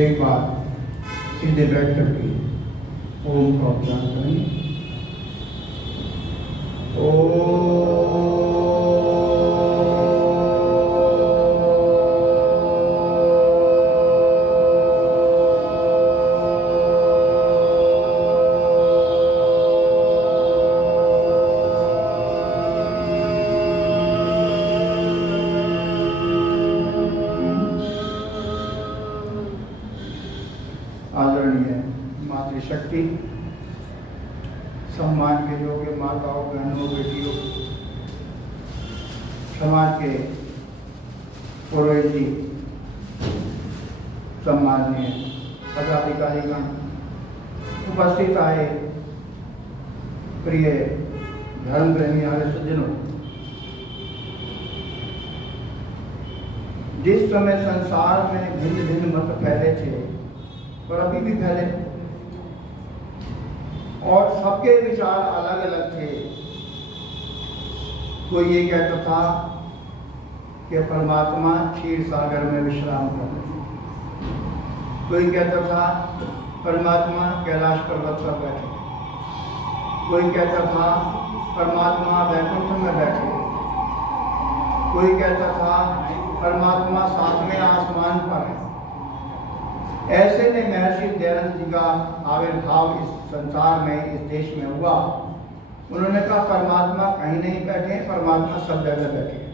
एक बार सीधे बैठ करके ओम का उच्चारण करेंगे। आदरणीय मातृशक्ति, सम्मान के योग्य माताओं, बहनों, बेटियों, समाज के पुरोहित जी, सम्माननीय पदाधिकारीगण, उपस्थित आए प्रिय धर्म प्रेमी आर्य सज्जनों, जिस समय संसार में भिन्न भिन्न मत फैले थे और अभी भी फैले और सबके विचार अलग अलग थे। कोई ये कहता था कि परमात्मा क्षीर सागर में विश्राम कर रहे, कोई कहता था परमात्मा कैलाश पर्वत पर बैठे, कोई कहता था परमात्मा वैकुंठ में बैठे, कोई कहता था परमात्मा सातवें आसमान पर है। ऐसे में महर्षि दयानंद जी का आविर्भाव इस संसार में, इस देश में हुआ। उन्होंने कहा परमात्मा कहीं नहीं बैठे, परमात्मा सब जगह बैठे हैं।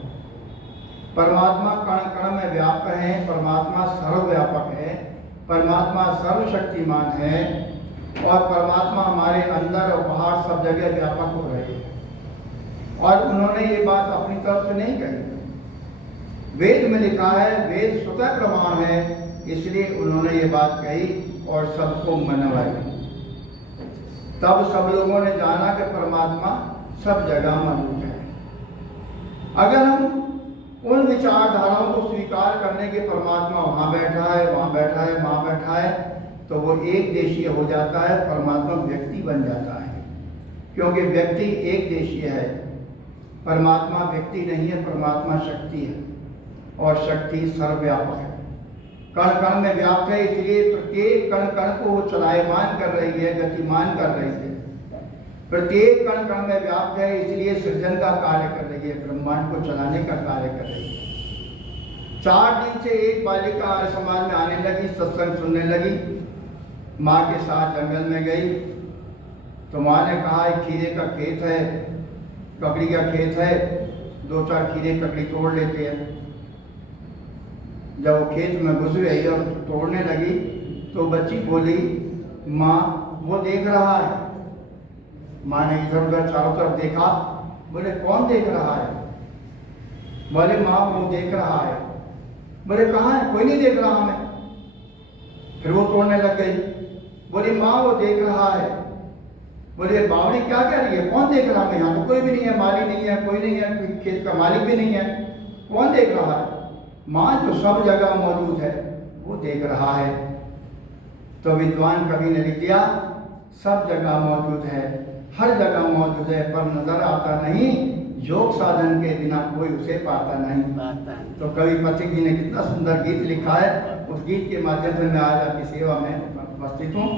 परमात्मा कण कण में व्याप्त है, परमात्मा सर्वव्यापक है, परमात्मा सर्वशक्तिमान है और परमात्मा हमारे अंदर और बाहर सब जगह व्यापक हो रहे हैं। और उन्होंने ये बात अपनी तरफ से नहीं कही, वेद में लिखा है, वेद स्वतः प्रमाण है, इसलिए उन्होंने ये बात कही और सबको मनवाई। तब सब लोगों ने जाना कि परमात्मा सब जगह मौजूद है। अगर हम उन विचारधाराओं को स्वीकार करने के परमात्मा वहाँ बैठा है, वहाँ बैठा है, वहाँ बैठा है, तो वो एक देशीय हो जाता है, परमात्मा व्यक्ति बन जाता है। क्योंकि व्यक्ति एक देशीय है, परमात्मा व्यक्ति नहीं है, परमात्मा शक्ति है और शक्ति सर्वव्यापक है, कण कण में व्याप्त है। इसलिए प्रत्येक कण कण को वो चलायमान कर रही है, गतिमान कर रही है। प्रत्येक कण कण में व्याप्त है, इसलिए सृजन का कार्य कर रही है, ब्रह्मांड को चलाने का कार्य कर रही है। 4 दिन से एक बालिका आर्य समाज में आने लगी, सत्संग सुनने लगी, माँ के साथ जंगल में गई तो माँ ने कहा खीरे का खेत है, ककड़ी का खेत है, 2-4 खीरे ककड़ी तोड़ लेते हैं। जब वो खेत में घुस गई और तोड़ने लगी तो बच्ची बोली माँ वो देख रहा है। माँ ने इधर उधर चारों तरफ देखा, बोले कौन देख रहा है? बोले माँ वो देख रहा है। बोले कहाँ है? कोई नहीं देख रहा हमें। फिर वो तोड़ने लग गई, बोली माँ वो देख रहा है। बोले बावड़ी क्या कह रही है? कौन देख रहा है? यहाँ तो कोई भी नहीं है, माली नहीं है, कोई नहीं है, खेत का मालिक भी नहीं है, कौन देख रहा है? माँ जो सब जगह मौजूद है वो देख रहा है। तो विद्वान कवि ने लिख दिया सब जगह मौजूद है, हर जगह मौजूद है, पर नजर आता नहीं, योग साधन के बिना कोई उसे पाता नहीं। तो कवि पथिक जी ने कितना सुंदर गीत लिखा है, उस गीत के माध्यम से मैं आज आपकी सेवा में उपस्थित हूँ।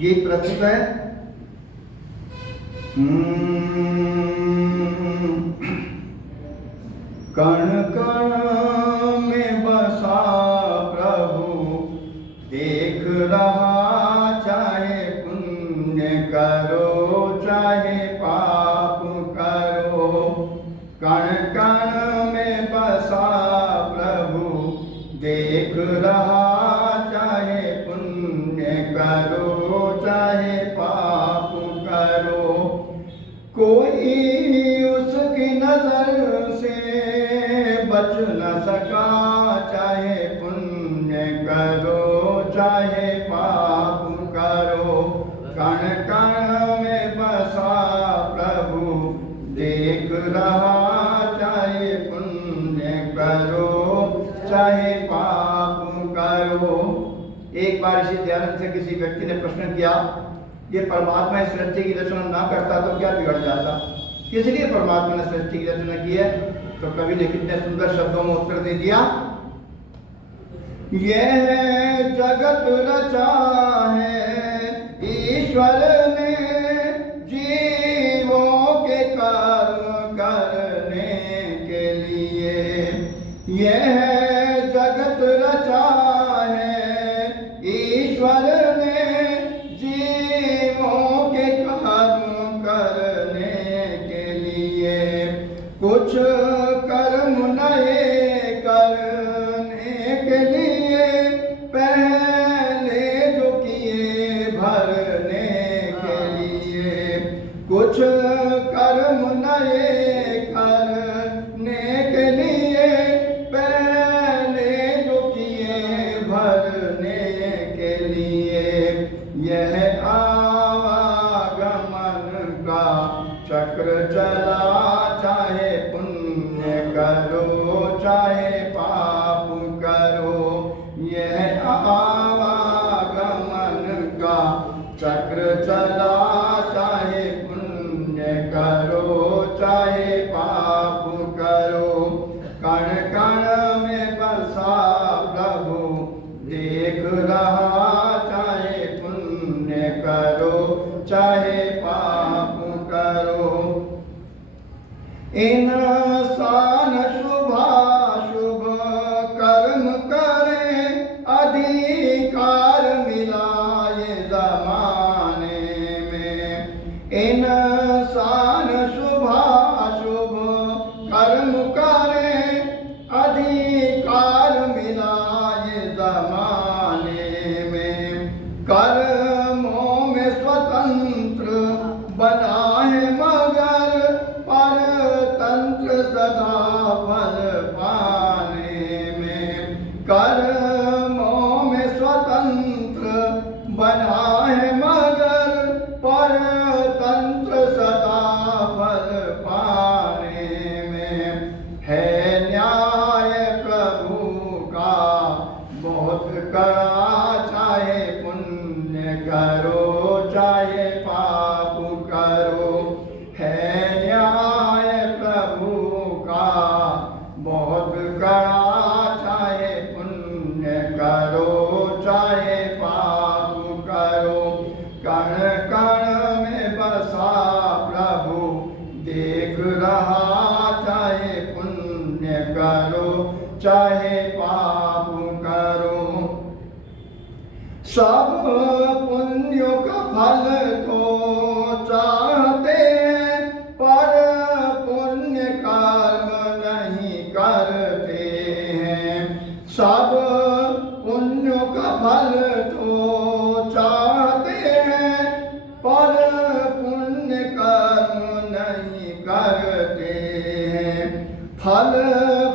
गीत प्रस्तुत है। कण कण में बसा प्रभु देख रहा, चाहे पुण्य करो चाहे पाप करो। कण कण में बसा प्रभु देख रहा, चाहे पुण्य करो चाहे पाप करो। कोई उसकी नजर से बच न सका, चाहे पुण्य करो चाहे पाप करो। कण कण में बसा प्रभु देख रहा, चाहे पुण्य करो चाहे पाप करो। एक बार इसी दयानंद से किसी व्यक्ति ने प्रश्न किया, ये परमात्मा इस सृष्टि की रचना ना करता तो क्या बिगड़ जाता? किस लिए परमात्मा ने सृष्टि की रचना की है? तो कवि ने कितने सुंदर शब्दों में उत्तर दे दिया, यह जगत रचा है ईश्वर ने जीवों के कर्म करने के लिए। यह जगत रचा है ईश्वर ने जीवों के कर्म करने के लिए। कुछ कर्म नए करने के लिए पहले जो किए भरने के लिए। कुछ कर्म नए करने के लिए पहले जो किए भरने के लिए। यह आवागमन का चक्र चला, चाहे पुण्य करो चाहे पाप करो। यह आवागमन का चक्र चला, चाहे पुण्य करो चाहे पाप करो। कण कण में बसा प्रभु देख रहा, चाहे पुण्य करो चाहे पाप करो। इंसान शुभाशुभ कर्म करे, अधिकार मिला ये जमाने में। इंसान शुभाशुभ कर्म करे, अधिकार मिला ये जमाने में। कर्मों में स्वतंत्र बना है मगर परतंत्र सदा फल पाने में। कर्मों में स्वतंत्र बना है मगर परतंत्र सदा फल पाने में। है न्याय प्रभु का बहुत कड़ा, चाहे पुण्य करो चाहे पाप करो। है न्याय प्रभु का बहुत कड़ा, चाहे पुण्य करो चाहे पाप करो। कण कण में बसा प्रभु देख रहा, चाहे पुण्य करो चाहे पाप करो। सब पुण्यों का फल तो चाहते हैं, पर पुण्य कर्म नहीं करते हैं। सब पुण्यों का फल तो चाहते हैं, पर पुण्य कर्म नहीं करते हैं। फल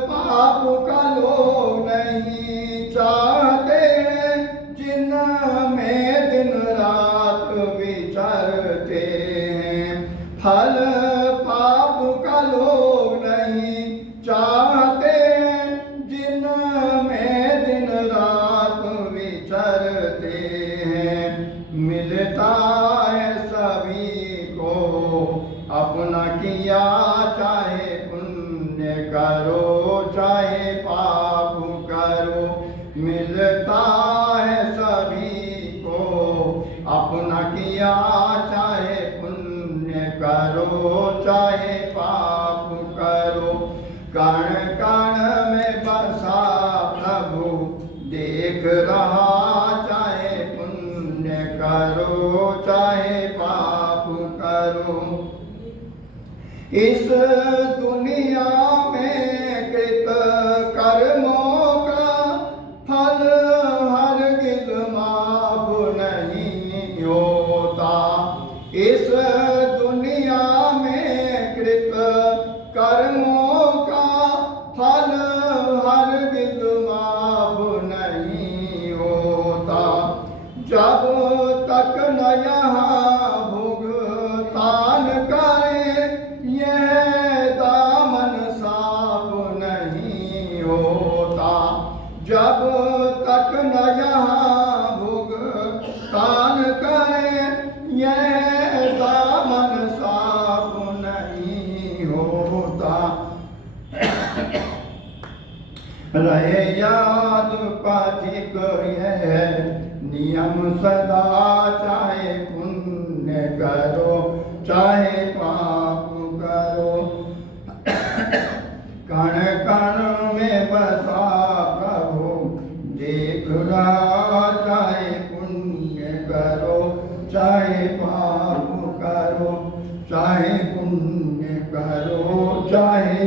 पाप का लोग नहीं चाहते हैं, जिनमें दिन रात विचरते हैं। फल पाप का लोग नहीं चाहते हैं, जिनमें दिन रात विचरते हैं। मिलता है सभी को अपना किया, चाहे पुण्य करो चाहे पाप करो। मिलता है सभी को अपना किया, चाहे पुण्य करो चाहे पाप करो। कण कण में बसा प्रभु देख रहा, चाहे पुण्य करो चाहे पाप करो। इस दुनिया में कृत कर्मों का फल हरगिज माफ नहीं होता। इस दुनिया में कृत कर्मों का फल हरगिज माफ नहीं होता। जब तक न यहाँ भुगतान करे, यह दामन साफ नहीं होता। जब तक न यहाँ भुगतान करे, यह दामन साफ नहीं होता। रहे याद पाथिक यह नियम सदा, चाहे पुण्य करो चाहे पाप करो। कण कण में बसा प्रभु देख रहा, चाहे पुण्य करो चाहे पाप करो, चाहे पुण्य करो चाहे